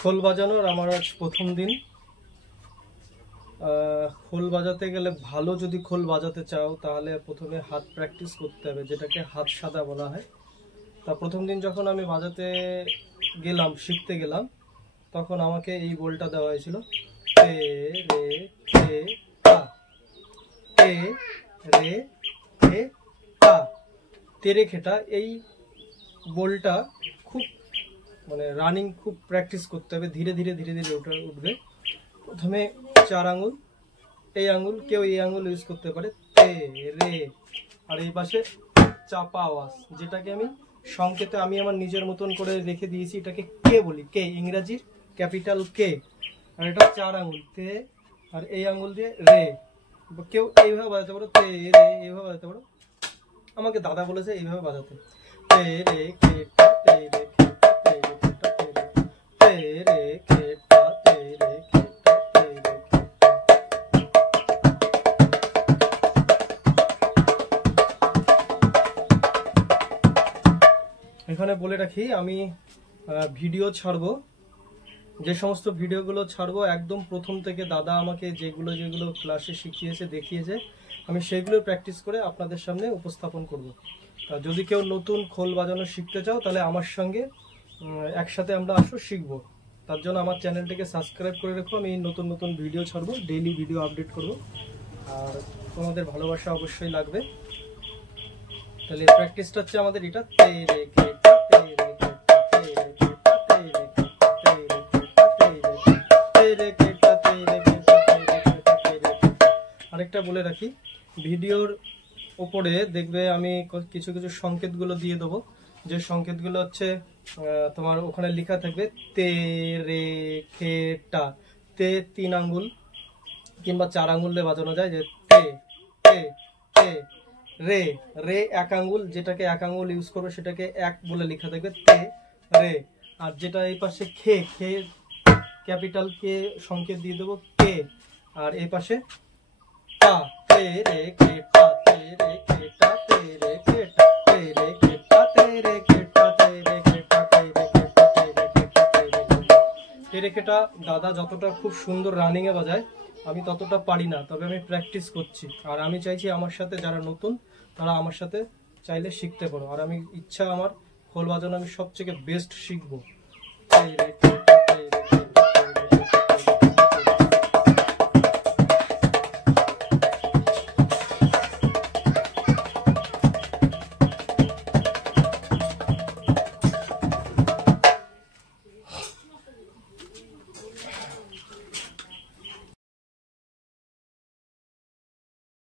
খোল বাজানোর আমার আজ প্রথম দিন। খোল বাজাতে গেলে ভালো যদি খোল বাজাতে চাও তাহলে প্রথমে হাত প্র্যাকটিস করতে হবে, যেটাকে হাত সাদা বলা হয়। তা প্রথম দিন যখন আমি বাজাতে গেলাম, শিখতে গেলাম, তখন আমাকে এই বোলটা দেওয়া হয়েছিল, তে রে খে তা, তে রে খে তা, তেরে খেটা। এই বোলটা খুব রানিং খুব প্র্যাকটিস করতে হবে, ধীরে ধীরে ধীরে ধীরে উঠবে। প্রথমে 4 আঙ্গুল, এই আঙ্গুল, কেউ এই আঙ্গুল ইউজ করতে পারে, তে রে, আর এই পাশে চাপা আওয়াজ, যেটাকে আমি সংকেতে আমি আমার নিজের মতন করে রেখে দিয়েছি, এটাকে কে বলি, কে, ইংরাজির ক্যাপিটাল কে। আর এটা 4 আঙ্গুল, তে, আর এই আঙ্গুল দিয়ে রে। কেউ এইভাবে বাজাতে পারো, তে রে, এইভাবে বাজাতে পারো। আমাকে দাদা বলেছে এইভাবে বাজাতে, তে রে খেটা, তে রে খেটা, তে রে খেটা, তে রে খেটা, তে রে খেটা, তে রে খেটা। এখানে বলে রাখি, আমি ভিডিও ছাড়বো, যে সমস্ত ভিডিওগুলো ছাড়বো একদম প্রথম থেকে দাদা আমাকে যেগুলো যেগুলো ক্লাসে শিখিয়েছে, দেখিয়েছে, আমি সেগুলো প্র্যাকটিস করে আপনাদের সামনে উপস্থাপন করব। তা যদি কেউ নতুন খোল বাজানো শিখতে চাও তাহলে আমার সঙ্গে একসাথে আমরা শিখবো। তার জন্য আমার চ্যানেলটিকে সাবস্ক্রাইব করে রেখো, আমি নতুন নতুন ভিডিও ছাড়বো, ডেইলি ভিডিও আপডেট করব। আর তোমাদের ভালোবাসা অবশ্যই লাগবে। তাহলে প্র্যাকটিসটা হচ্ছে আমাদের এটা, তে রে খেটা, তে রে খেটা, তে রে খেটা, তে রে খেটা, তে রে খেটা, তে রে খেটা, তে রে খেটা, তে রে খেটা, তে রে খেটা। আরেকটা বলে রাখি, ভিডিওর উপরে দেখবে আমি কিছু কিছু সংকেতগুলো দিয়ে দেবো, যে সংকেতগুলো হচ্ছে তোমার ওখানে লেখা থাকবে, তে রে খেটা, তে 3 আঙ্গুল কিংবা 4 আঙ্গুলে বাজানো যায়, যে তে তে তে, রে রে 1 আঙ্গুল, যেটাকে 1 আঙ্গুল ইউজ করবে সেটাকে 1 বলে লেখা থাকবে, তে রে। আর যেটা এই পাশে খে, খে ক্যাপিটাল কে সংকেত দিয়ে দেবো, কে। আর এই পাশে তা, তে রে খেটা, তে রে খেটা, তে রে খেটা, তে রে খেটা, তে রে খেটা, তে রে খেটা, তে রে খেটা, তে রে খেটা, তে রে খেটা। তে রে খেটা দাদা যতটা খুব সুন্দর রানিং এ বাজায়, আমি ততটা পারি না, তবে আমি প্র্যাকটিস করছি। আর আমি চাইছি আমার সাথে যারা নতুন তারা আমার সাথে চাইলে শিখতে পারো। আর আমি ইচ্ছা আমার খোল বাজানো আমি সবথেকে বেস্ট শিখবো।